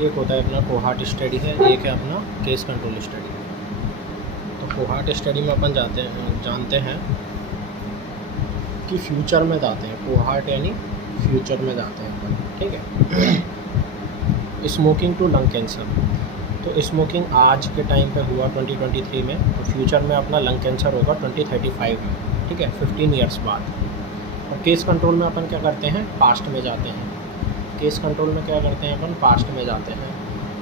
एक होता है अपना कोहार्ट स्टडी है, एक है अपना केस कंट्रोल स्टडी। तो कोहार्ट स्टडी में अपन जानते हैं कि फ्यूचर में जाते हैं, कोहार्ट यानी फ्यूचर में जाते हैं अपन, ठीक है। स्मोकिंग टू लंग कैंसर, तो स्मोकिंग आज के टाइम पे हुआ 2023 में, तो फ्यूचर में अपना लंग कैंसर होगा 2035 में, ठीक है, 15 ईयर्स बाद। और केस कंट्रोल में अपन क्या करते हैं, पास्ट में जाते हैं। केस कंट्रोल में क्या करते हैं अपन, पास्ट में जाते हैं।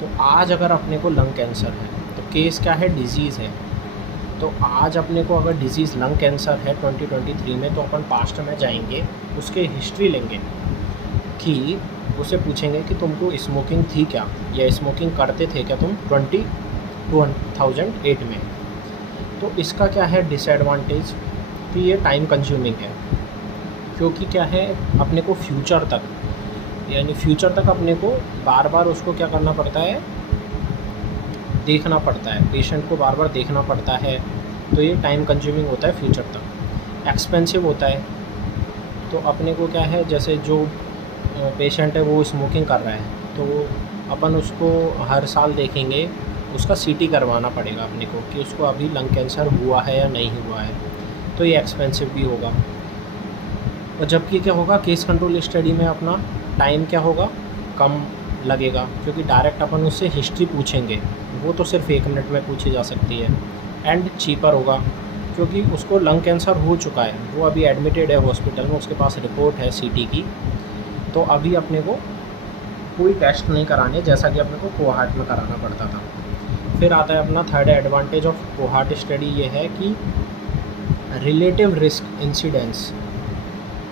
तो आज अगर अपने को लंग कैंसर है, तो केस क्या है, डिजीज़ है। तो आज अपने को अगर डिजीज़ लंग कैंसर है 2023 में, तो अपन पास्ट में जाएंगे, उसके हिस्ट्री लेंगे कि उसे पूछेंगे कि तुमको स्मोकिंग थी क्या, या स्मोकिंग करते थे क्या तुम 2008 में। तो इसका क्या है डिसएडवांटेज कि ये टाइम कंज्यूमिंग है, क्योंकि क्या है अपने को फ्यूचर तक, यानी फ्यूचर तक अपने को बार बार उसको क्या करना पड़ता है, देखना पड़ता है, पेशेंट को बार बार देखना पड़ता है। तो ये टाइम कंज्यूमिंग होता है, फ्यूचर तक एक्सपेंसिव होता है। तो अपने को क्या है, जैसे जो पेशेंट है वो स्मोकिंग कर रहा है, तो अपन उसको हर साल देखेंगे, उसका सीटी करवाना पड़ेगा अपने को कि उसको अभी लंग कैंसर हुआ है या नहीं हुआ है। तो ये एक्सपेंसिव भी होगा। और जबकि क्या होगा, केस कंट्रोल स्टडी में अपना टाइम क्या होगा, कम लगेगा, क्योंकि डायरेक्ट अपन उससे हिस्ट्री पूछेंगे, वो तो सिर्फ 1 मिनट में पूछी जा सकती है। एंड चीपर होगा, क्योंकि उसको लंग कैंसर हो चुका है, वो अभी एडमिटेड है हॉस्पिटल में, उसके पास रिपोर्ट है सीटी की। तो अभी अपने को कोई टेस्ट नहीं कराने, जैसा कि अपने को कोहार्ट में कराना पड़ता था। फिर आता है अपना third advantage of cohort study, ये है कि relative risk incidence.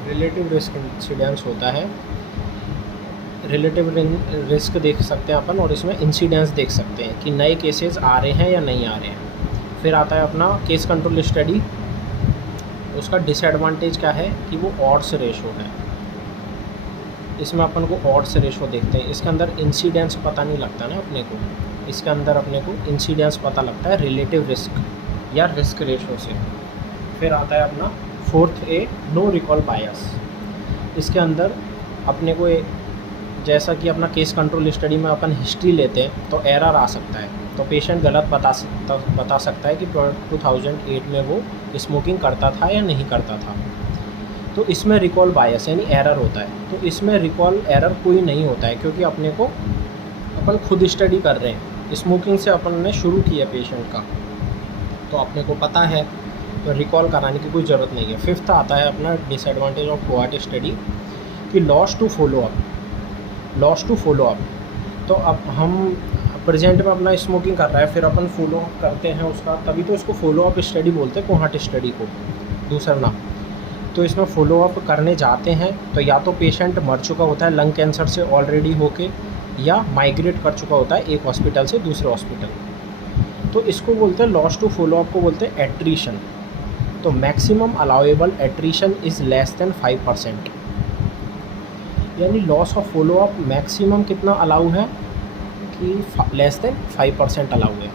Relative risk incidence होता है, रिलेटिव रिस्क देख सकते हैं अपन, और इसमें इंसिडेंस देख सकते हैं कि नए केसेस आ रहे हैं या नहीं आ रहे हैं। फिर आता है अपना केस कंट्रोल स्टडी, उसका डिसएडवांटेज क्या है कि वो ऑड्स रेशो है। इसमें अपन को ऑड्स रेशो देखते हैं, इसके अंदर इंसिडेंस पता नहीं लगता ना अपने को, इसके अंदर अपने को इंसिडेंस पता लगता है रिलेटिव रिस्क या रिस्क रेशो से। फिर आता है अपना फोर्थ ए, नो रिकॉल बायस। इसके अंदर अपने को जैसा कि अपना केस कंट्रोल स्टडी में अपन हिस्ट्री लेते हैं, तो एरर आ सकता है, तो पेशेंट गलत बता सकता है कि 2008 में वो स्मोकिंग करता था या नहीं करता था। तो इसमें रिकॉल बायस यानी एरर होता है। तो इसमें रिकॉल एरर कोई नहीं होता है, क्योंकि अपने को अपन खुद स्टडी कर रहे हैं, स्मोकिंग से अपन ने शुरू किया पेशेंट का, तो अपने को पता है, तो रिकॉल कराने की कोई ज़रूरत नहीं है। फिफ्थ आता है अपना डिसएडवांटेज ऑफ कोहार्ट स्टडी कि लॉस टू फॉलो अप। तो अब हम प्रेजेंट में अपना स्मोकिंग कर रहा है, फिर अपन फॉलो अप करते हैं उसका, तभी तो इसको फॉलो अप स्टडी बोलते हैं, कोहार्ट स्टडी को, दूसरा नाम। तो इसमें फॉलो अप करने जाते हैं, तो या तो पेशेंट मर चुका होता है लंग कैंसर से ऑलरेडी होके, या माइग्रेट कर चुका होता है एक हॉस्पिटल से दूसरे हॉस्पिटल। तो इसको बोलते हैं, लॉस टू फॉलो अप को बोलते हैं एट्रीशन। तो maximum allowable attrition is less than 5%, यानी loss of follow up maximum कितना अलाउ है कि लेस देन 5% अलाउ है।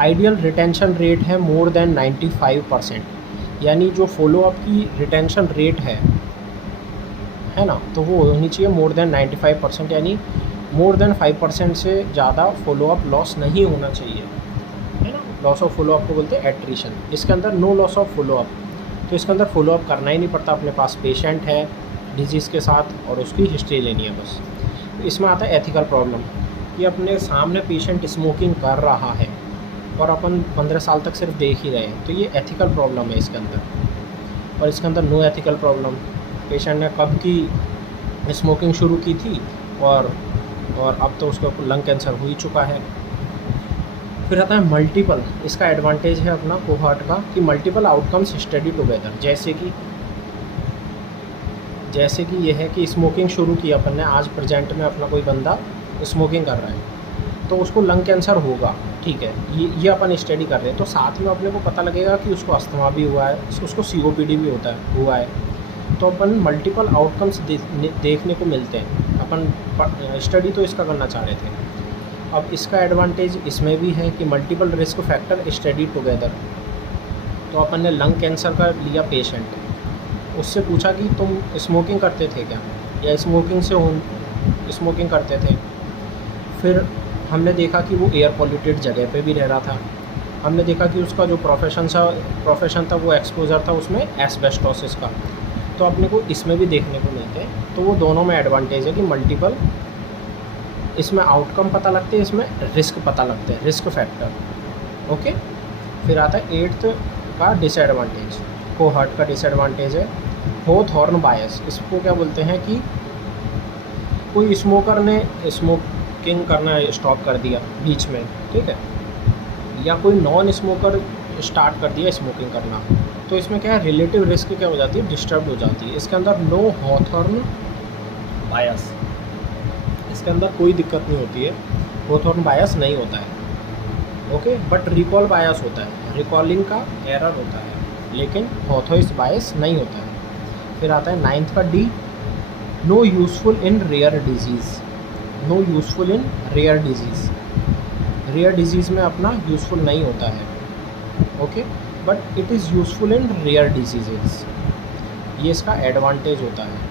आइडियल रिटेंशन रेट है मोर देन 95%, यानी जो फॉलो अप की रिटेंशन रेट है ना, तो वो होनी चाहिए मोर देन 95%, यानी मोर देन 5% से ज़्यादा फॉलो अप लॉस नहीं होना चाहिए, है ना। लॉस ऑफ फॉलो अप को बोलते हैं एट्रीशन। इसके अंदर no loss of follow up, तो इसके अंदर फॉलो अप करना ही नहीं पड़ता, अपने पास पेशेंट है डिजीज़ के साथ और उसकी हिस्ट्री लेनी है बस। तो इसमें आता है एथिकल प्रॉब्लम, कि अपने सामने पेशेंट स्मोकिंग कर रहा है और अपन 15 साल तक सिर्फ देख ही रहे हैं, तो ये एथिकल प्रॉब्लम है इसके अंदर। और इसके अंदर नो एथिकल प्रॉब्लम, पेशेंट ने कब की स्मोकिंग शुरू की थी और अब तो उसको लंग कैंसर हो ही चुका है। फिर आता है मल्टीपल, इसका एडवांटेज है अपना कोहार्ट का कि मल्टीपल आउटकम्स स्टडी टुगेदर, जैसे कि ये है कि स्मोकिंग शुरू की अपन ने, आज प्रेजेंट में अपना कोई बंदा स्मोकिंग कर रहा है, तो उसको लंग कैंसर होगा, ठीक है, ये अपन स्टडी कर रहे हैं। तो साथ में अपने को पता लगेगा कि उसको अस्थमा भी हुआ है, उसको COPD भी हुआ है। तो अपन मल्टीपल आउटकम्स देखने को मिलते हैं। अपन स्टडी तो इसका करना चाह रहे थे। अब इसका एडवांटेज इसमें भी है कि multiple risk factor study together. तो अपन ने लंग कैंसर का लिया पेशेंट, उससे पूछा कि तुम स्मोकिंग करते थे क्या, या स्मोकिंग करते थे। फिर हमने देखा कि वो एयर पॉल्यूटेड जगह पे भी रह रहा था। हमने देखा कि उसका जो प्रोफेशन था वो एक्सपोजर था उसमें एस्बेस्टोसिस का। तो अपने को इसमें भी देखने को मिलते हैं। तो वो दोनों में एडवांटेज है कि मल्टीपल इसमें आउटकम पता लगते हैं, इसमें रिस्क पता लगते हैं, रिस्क फैक्टर। ओके, फिर आता है 8th का डिसएडवांटेज, कोहॉर्ट का डिसएडवांटेज है होथॉर्न बायस। इसको क्या बोलते हैं कि कोई स्मोकर ने स्मोकिंग करना स्टॉप कर दिया बीच में, ठीक है, या कोई नॉन स्मोकर स्टार्ट कर दिया स्मोकिंग करना, तो इसमें क्या है, रिलेटिव रिस्क क्या हो जाती है, डिस्टर्ब हो जाती है। इसके अंदर नो हॉथॉर्न बायस, इसके अंदर कोई दिक्कत नहीं होती है, हॉथॉर्न बायस नहीं होता है। ओके, बट रिकॉल बायस होता है, रिकॉलिंग का एरर होता है, लेकिन हॉथॉर्न बायस नहीं होता है। फिर आता है 9th का D, no useful in rare disease. No useful in rare disease, rare disease में अपना यूज़फुल नहीं होता है। Okay, but it is useful in rare disease. ये इसका एडवांटेज होता है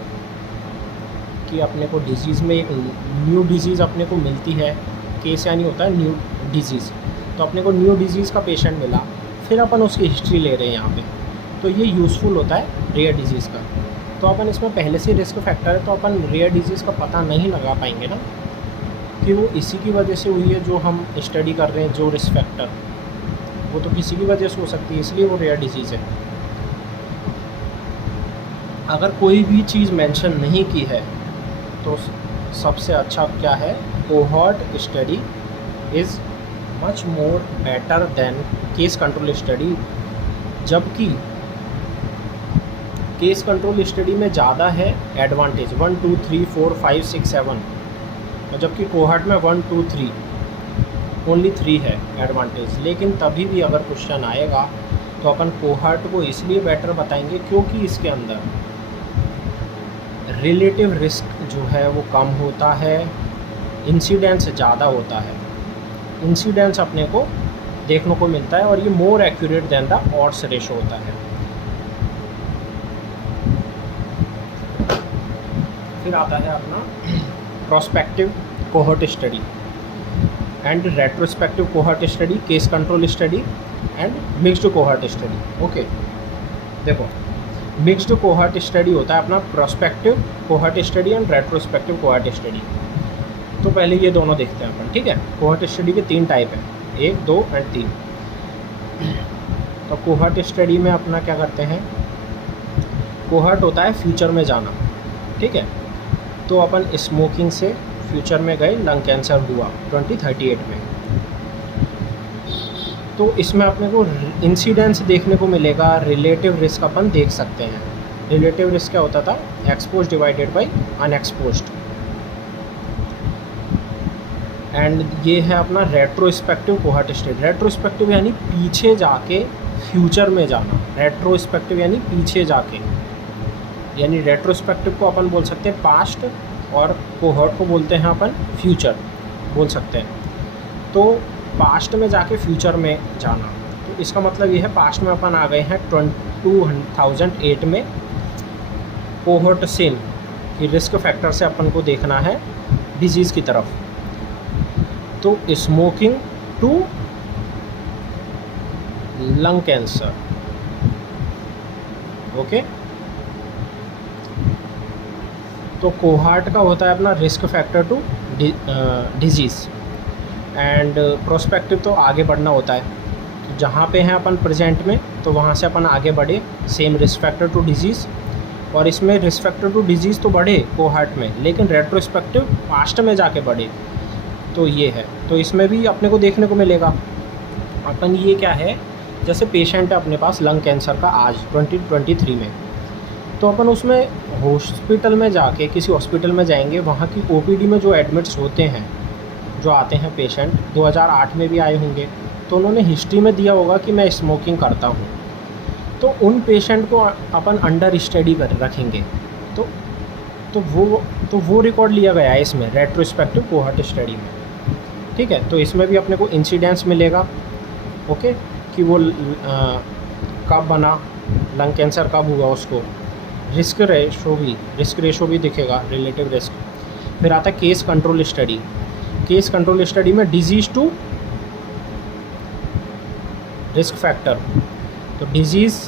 कि अपने को डिजीज़ में एक न्यू डिजीज़ अपने को मिलती है, केस यानी होता है न्यू डिजीज़। तो अपने को न्यू डिजीज़ का पेशेंट मिला, फिर अपन उसकी हिस्ट्री ले रहे हैं यहाँ पे, तो ये यूज़फुल होता है रेयर डिजीज़ का। तो अपन इसमें पहले से रिस्क फैक्टर है, तो अपन रेयर डिजीज़ का पता नहीं लगा पाएंगे ना कि वो इसी की वजह से हुई है जो हम स्टडी कर रहे हैं, जो रिस्क फैक्टर वो तो किसी की वजह से हो सकती है, इसलिए वो रेयर डिजीज़ है। अगर कोई भी चीज़ मेंशन नहीं की है तो सबसे अच्छा क्या है, cohort study is much more better than case control study. जबकि केस कंट्रोल स्टडी में ज़्यादा है एडवांटेज 1 2 3 4 5 6 7, और जबकि कोहॉर्ट में 1 2 3 ओनली 3 है एडवांटेज। लेकिन तभी भी अगर क्वेश्चन आएगा तो अपन कोहॉर्ट को इसलिए बेटर बताएंगे क्योंकि इसके अंदर रिलेटिव रिस्क जो है वो कम होता है, इंसिडेंस ज़्यादा होता है, इंसिडेंस अपने को देखने को मिलता है, और ये more accurate then the odds ratio होता है। फिर आता है अपना prospective cohort study and retrospective cohort study, case control study and mixed cohort study. Okay, देखो मिक्स्ड कोहॉर्ट स्टडी होता है अपना prospective cohort study and retrospective cohort study. तो पहले ये दोनों देखते हैं अपन, ठीक है। कोहॉर्ट स्टडी के 3 टाइप है, 1 2 एंड 3। तो कोहॉर्ट स्टडी में अपना क्या करते हैं, कोहॉर्ट होता है फ्यूचर में जाना, ठीक है। तो अपन स्मोकिंग से फ्यूचर में गए, लंग कैंसर हुआ 2038 में, तो इसमें अपने को इंसिडेंस देखने को मिलेगा, रिलेटिव रिस्क अपन देख सकते हैं। रिलेटिव रिस्क क्या होता था, expose divided by unexposed. And ये है अपना रेट्रोस्पेक्टिव कोहॉर्ट स्टडी। रेट्रोस्पेक्टिव यानी पीछे जाके फ्यूचर में जाना, रेट्रोस्पेक्टिव यानी पीछे जाके, यानी रेट्रोस्पेक्टिव को अपन बोल सकते हैं पास्ट और कोहॉर्ट को बोलते हैं अपन फ्यूचर बोल सकते हैं। तो पास्ट में जाके फ्यूचर में जाना, तो इसका मतलब ये है पास्ट में अपन आ गए हैं 2008 में, कोहॉर्ट सेम कि रिस्क फैक्टर से अपन को देखना है डिजीज़ की तरफ। तो smoking to lung cancer, okay. तो कोहॉर्ट का होता है अपना risk factor to disease, and prospective तो आगे बढ़ना होता है, तो जहाँ पे हैं अपन प्रेजेंट में तो वहाँ से अपन आगे बढ़े, same risk factor to disease. और इसमें रिस्क फैक्टर टू डिजीज़ तो बढ़े कोहॉर्ट में, लेकिन रेट्रोस्पेक्टिव पास्ट में जाके बढ़े, तो ये है। तो इसमें भी अपने को देखने को मिलेगा अपन, ये क्या है, जैसे पेशेंट है अपने पास लंग कैंसर का आज 2023 में, तो अपन उसमें हॉस्पिटल में जाके, किसी हॉस्पिटल में जाएंगे, वहाँ की ओपीडी में जो एडमिट्स होते हैं, जो आते हैं पेशेंट, 2008 में भी आए होंगे, तो उन्होंने हिस्ट्री में दिया होगा कि मैं स्मोकिंग करता हूँ, तो उन पेशेंट को अपन अंडर स्टडी कर रखेंगे। तो वो रिकॉर्ड लिया गया है इसमें रेट्रोस्पेक्टिव कोहॉर्ट स्टडी में, ठीक है। तो इसमें भी अपने को इंसिडेंस मिलेगा, ओके, कि वो कब बना, लंग कैंसर कब हुआ उसको, रिस्क रेशो भी दिखेगा, रिलेटिव रिस्क। फिर आता है case control study. Case control study में डिजीज़ टू रिस्क फैक्टर, तो डिजीज़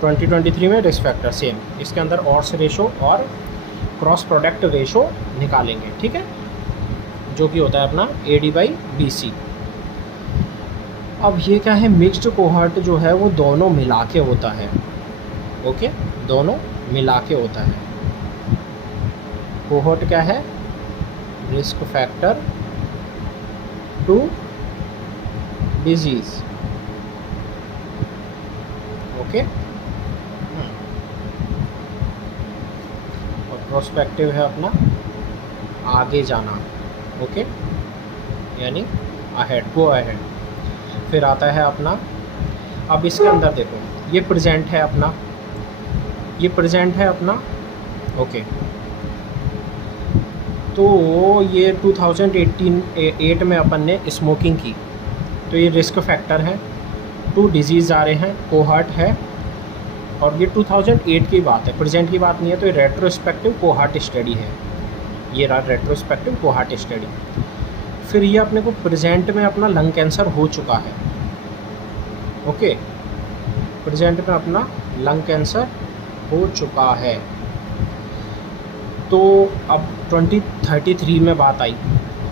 2023 में रिस्क फैक्टर सेम, इसके अंदर ऑड्स रेशो और क्रॉस प्रोडक्ट रेशो निकालेंगे, ठीक है, जो कि होता है अपना AD/BC। अब ये क्या है, मिक्स्ड कोहॉर्ट जो है वो दोनों मिला के होता है, ओके, दोनों मिला के होता है। कोहॉर्ट क्या है, risk factor to disease, okay. और प्रोस्पेक्टिव है अपना आगे जाना, ओके, यानी अहेड, गो अहेड। फिर आता है अपना, अब इसके अंदर देखो ये प्रेजेंट है अपना, ये प्रेजेंट है अपना, ओके। तो ये 2008 में अपन ने स्मोकिंग की, तो ये रिस्क फैक्टर है, 2 डिजीज़ आ रहे हैं, कोहॉर्ट है, और ये 2008 की बात है, प्रेजेंट की बात नहीं है, तो ये रेट्रोस्पेक्टिव कोहॉर्ट स्टडी है, ये रहा रेट्रोस्पेक्टिव कोहॉर्ट स्टडी। फिर ये अपने को प्रेजेंट में अपना लंग कैंसर हो चुका है, ओके, प्रेजेंट में अपना लंग कैंसर हो चुका है। तो अब 2033 में बात आई,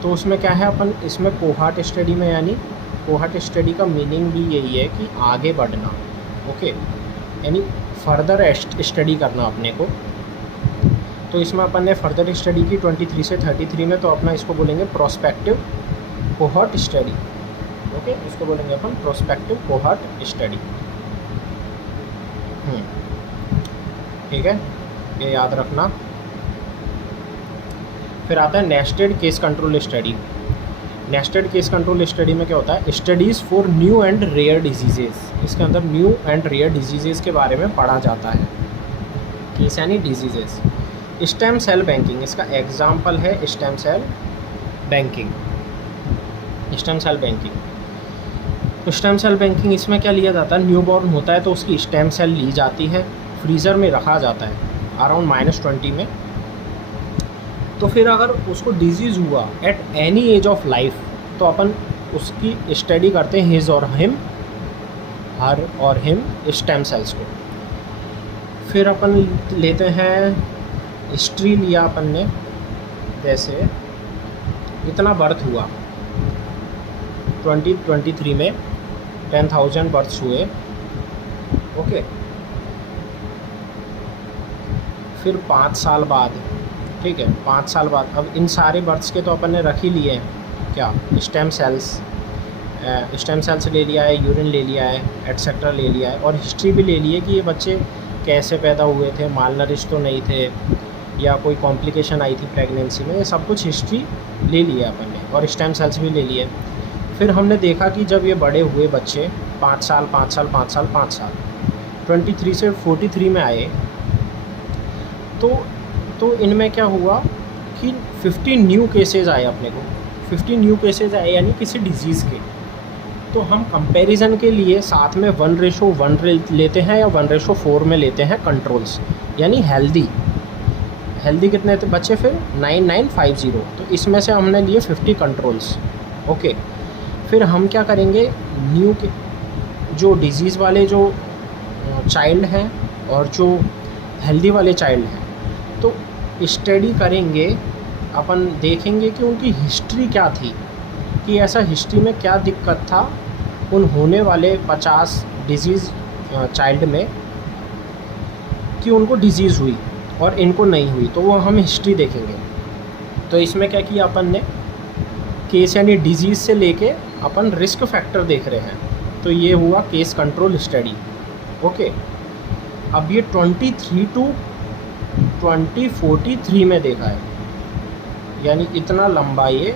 तो उसमें क्या है, अपन इसमें कोहॉर्ट स्टडी में, यानी कोहॉर्ट स्टडी का मीनिंग भी यही है कि आगे बढ़ना, ओके, यानी फर्दर स्टडी करना अपने को। तो इसमें अपन ने फर्दर स्टडी की 23 से 33 में, तो अपना इसको बोलेंगे प्रोस्पेक्टिव कोहॉर्ट स्टडी, ओके, इसको बोलेंगे अपन प्रोस्पेक्टिव कोहॉर्ट स्टडी, ठीक है, ये याद रखना। फिर आता है nested case control study. Nested case control study में क्या होता है, studies for new and rare diseases, इसके अंदर न्यू एंड रेयर डिजीजेज़ के बारे में पढ़ा जाता है, केस यानी डिजीजेज़। स्टेम सेल बैंकिंग, इसका एग्जाम्पल है stem cell banking, stem cell banking. तो स्टेम सेल बैंकिंग, इसमें क्या लिया जाता है, न्यूबॉर्न होता है तो उसकी स्टेम सेल ली जाती है, फ्रीज़र में रखा जाता है अराउंड -20 में। तो फिर अगर उसको डिजीज़ हुआ at any as of life, तो अपन उसकी स्टडी करते हैं हिज और हिम, हर और हिम स्टेम सेल्स को। फिर अपन लेते हैं हिस्ट्री, लिया अपन ने, जैसे इतना बर्थ हुआ 2023 में 10,000 बर्थ्स हुए, ओके। फिर 5 साल बाद, ठीक है, 5 साल बाद, अब इन सारे बर्थ्स के तो अपन ने रख ही लिए हैं क्या, स्टेम सेल्स ले लिया है, यूरिन ले लिया है, एटसेट्रा ले लिया है, और हिस्ट्री भी ले ली है कि ये बच्चे कैसे पैदा हुए थे, मालनरिश तो नहीं थे, या कोई कॉम्प्लिकेशन आई थी प्रेगनेंसी में, ये सब कुछ हिस्ट्री ले लिया अपन ने, और स्टेम सेल्स भी ले लिए। फिर हमने देखा कि जब ये बड़े हुए बच्चे 5 साल 5 साल 5 साल 5 साल 23 से 43 में आए, तो इनमें क्या हुआ कि 50 न्यू केसेस आए अपने को, 50 न्यू केसेस आए यानी किसी डिजीज़ के। तो हम कंपैरिजन के लिए साथ में 1:1 लेते हैं या 1:4 में लेते हैं कंट्रोल्स, यानी हेल्दी कितने थे बच्चे, फिर 9950, तो इसमें से हमने लिए 50 कंट्रोल्स, ओके। फिर हम क्या करेंगे, न्यू के जो डिजीज़ वाले जो चाइल्ड हैं और जो हेल्दी वाले चाइल्ड हैं, तो स्टडी करेंगे अपन, देखेंगे कि उनकी हिस्ट्री क्या थी, कि ऐसा हिस्ट्री में क्या दिक्कत था उन होने वाले 50 डिजीज़ चाइल्ड में, कि उनको डिजीज़ हुई और इनको नहीं हुई, तो वो हम हिस्ट्री देखेंगे। तो इसमें क्या किया अपन ने, केस यानी डिजीज़ से लेके अपन रिस्क फैक्टर देख रहे हैं, तो ये हुआ केस कंट्रोल स्टडी, ओके। अब ये 23 to 2043 में देखा है, यानी इतना लंबा ये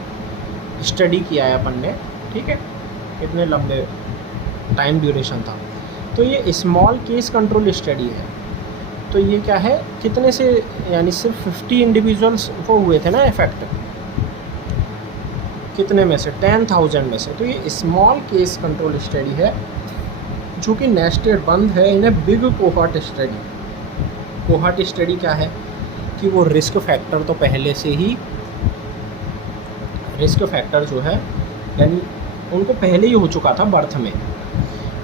स्टडी किया है अपन ने, ठीक है, इतने लंबे टाइम ड्यूरेशन था। तो ये स्मॉल केस कंट्रोल स्टडी है। तो ये क्या है, कितने से, यानी सिर्फ 50 इंडिविजुअल्स वो हुए थे ना इफेक्ट, कितने में से, 10,000 में से। तो ये स्मॉल केस कंट्रोल स्टडी है, जो कि नेस्टेड बंद है इन्हें big cohort study. Cohort study क्या है कि वो रिस्क फैक्टर तो पहले से ही रिस्क फैक्टर जो है, यानी उनको पहले ही हो चुका था बर्थ में,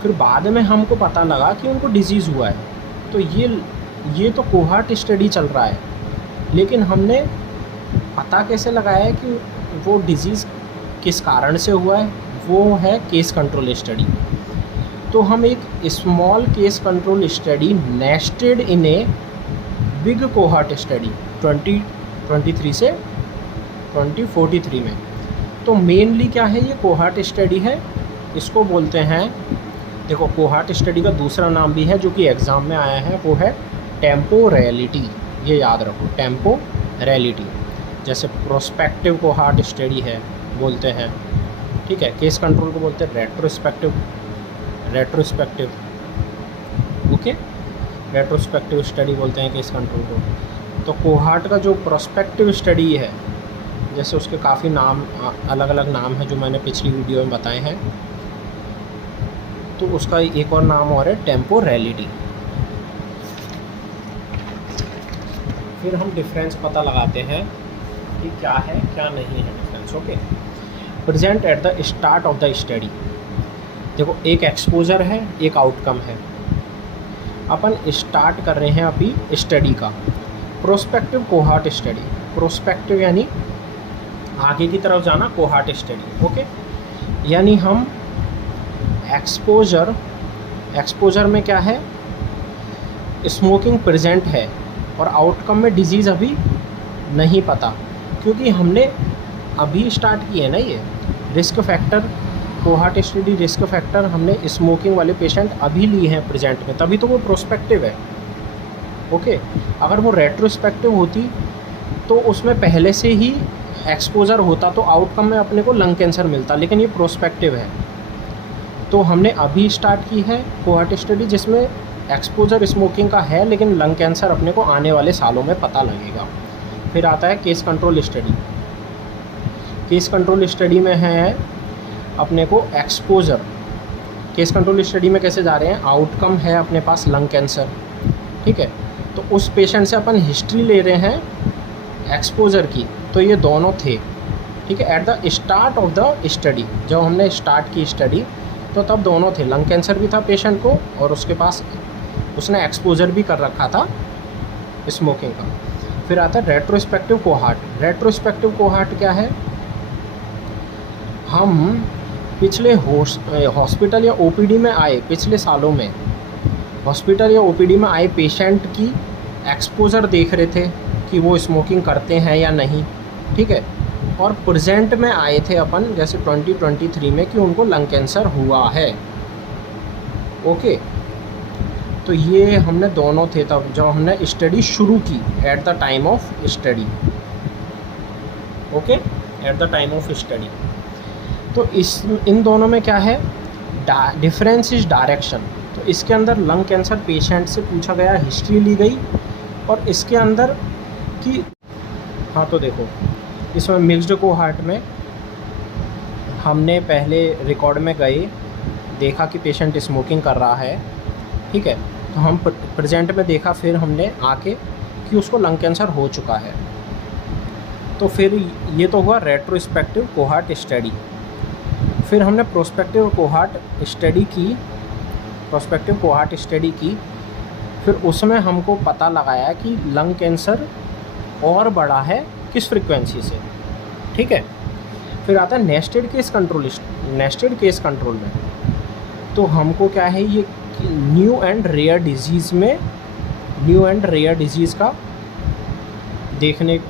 फिर बाद में हमको पता लगा कि उनको डिजीज़ हुआ है, तो ये तो कोहार्ट स्टडी चल रहा है। लेकिन हमने पता कैसे लगाया है कि वो डिजीज़ किस कारण से हुआ है, वो है केस कंट्रोल स्टडी। तो हम एक small case control study nested in a big cohort study 2023 से 2043 में। तो मेनली क्या है, ये कोहार्ट स्टडी है, इसको बोलते हैं, देखो कोहार्ट स्टडी का दूसरा नाम भी है जो कि एग्ज़ाम में आया है, वो है टेम्पोरैलिटी। ये याद रखो, टेम्पोरैलिटी। जैसे प्रोस्पेक्टिव कोहार्ट स्टडी है बोलते हैं, ठीक है। केस कंट्रोल को बोलते हैं रेट्रोस्पेक्टिव, ओके, रेट्रोस्पेक्टिव स्टडी बोलते हैं केस कंट्रोल को। तो कोहार्ट का जो प्रोस्पेक्टिव स्टडी है, जैसे उसके काफ़ी नाम, अलग अलग नाम है जो मैंने पिछली वीडियो में बताए हैं, तो उसका एक और नाम और है टेम्पोरैलिटी। फिर हम डिफरेंस पता लगाते हैं कि क्या है क्या नहीं है difference, okay. Present at the start of the study, देखो एक एक्सपोजर है, एक आउटकम है। अपन स्टार्ट कर रहे हैं अभी स्टडी का, प्रोस्पेक्टिव कोहार्ट स्टडी। प्रोस्पेक्टिव यानी आगे की तरफ जाना, कोहार्ट स्टडी, ओके। यानी हम एक्सपोजर में क्या है, स्मोकिंग प्रेजेंट है और आउटकम में डिजीज़ अभी नहीं पता, क्योंकि हमने अभी स्टार्ट की है ना ये risk factor, cohort study risk factor हमने स्मोकिंग वाले पेशेंट अभी लिए हैं प्रेजेंट में, तभी तो वो प्रोस्पेक्टिव है, ओके। अगर वो रेट्रोस्पेक्टिव होती तो उसमें पहले से ही एक्सपोजर होता तो आउटकम में अपने को लंग कैंसर मिलता, लेकिन ये प्रोस्पेक्टिव है। तो हमने अभी स्टार्ट की है कोहार्ट स्टडी जिसमें एक्सपोजर स्मोकिंग का है, लेकिन लंग कैंसर अपने को आने वाले सालों में पता लगेगा। फिर आता है case control study. Case control study में है अपने को एक्सपोजर। केस कंट्रोल स्टडी में कैसे जा रहे हैं, आउटकम है अपने पास लंग कैंसर, ठीक है। तो उस पेशेंट से अपन हिस्ट्री ले रहे हैं एक्सपोजर की, तो ये दोनों थे, ठीक है। At the start of the study, जब हमने स्टार्ट की स्टडी तो तब दोनों थे, लंग कैंसर भी था पेशेंट को और उसके पास उसने एक्सपोजर भी कर रखा था स्मोकिंग का। फिर आता है रेट्रोस्पेक्टिव कोहार्ट। रेट्रोस्पेक्टिव कोहार्ट क्या है, हम पिछले हॉस्पिटल या ओपीडी में आए, पिछले सालों में हॉस्पिटल या ओपीडी में आए पेशेंट की एक्सपोजर देख रहे थे कि वो स्मोकिंग करते हैं या नहीं, ठीक है। और प्रेजेंट में आए थे अपन जैसे 2023 में कि उनको लंग कैंसर हुआ है, ओके। तो ये हमने दोनों थे तब जब हमने स्टडी शुरू की, at the time of study, okay, at the time of study. तो इन दोनों में क्या है, डिफरेंस इज डायरेक्शन। तो इसके अंदर लंग कैंसर पेशेंट से पूछा गया, हिस्ट्री ली गई, और इसके अंदर कि हाँ, तो देखो इसमें मिक्स्ड कोहार्ट में हमने पहले रिकॉर्ड में गए, देखा कि पेशेंट स्मोकिंग कर रहा है, ठीक है। तो हम प्रेजेंट में देखा, फिर हमने आके कि उसको लंग कैंसर हो चुका है। तो फिर ये तो हुआ रेट्रोस्पेक्टिव कोहार्ट स्टडी। फिर हमने प्रोस्पेक्टिव कोहार्ट स्टडी की, फिर उसमें हमको पता लगाया कि लंग कैंसर और बड़ा है किस फ्रीक्वेंसी से, ठीक है। फिर आता है नेस्टेड केस कंट्रोल में। तो हमको क्या है, ये न्यू एंड रेयर डिजीज़ का देखने,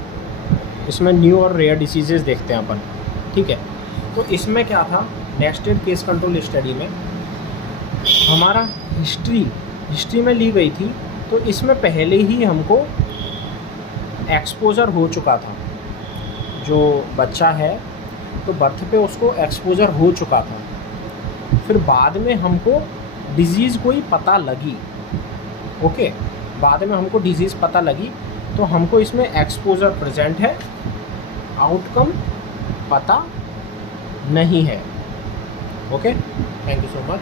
इसमें न्यू और रेयर डिसीजेज़ देखते हैं अपन, ठीक है। तो इसमें क्या था, नेस्टेड केस कंट्रोल स्टडी में हमारा हिस्ट्री में ली गई थी, तो इसमें पहले ही हमको एक्सपोजर हो चुका था। जो बच्चा है तो बर्थ पे उसको एक्सपोजर हो चुका था, फिर बाद में हमको डिज़ीज़ कोई पता लगी, ओके, बाद में हमको डिज़ीज़ पता लगी, तो हमको इसमें एक्सपोजर प्रेजेंट है, आउटकम पता नहीं है, okay. Thank you so much.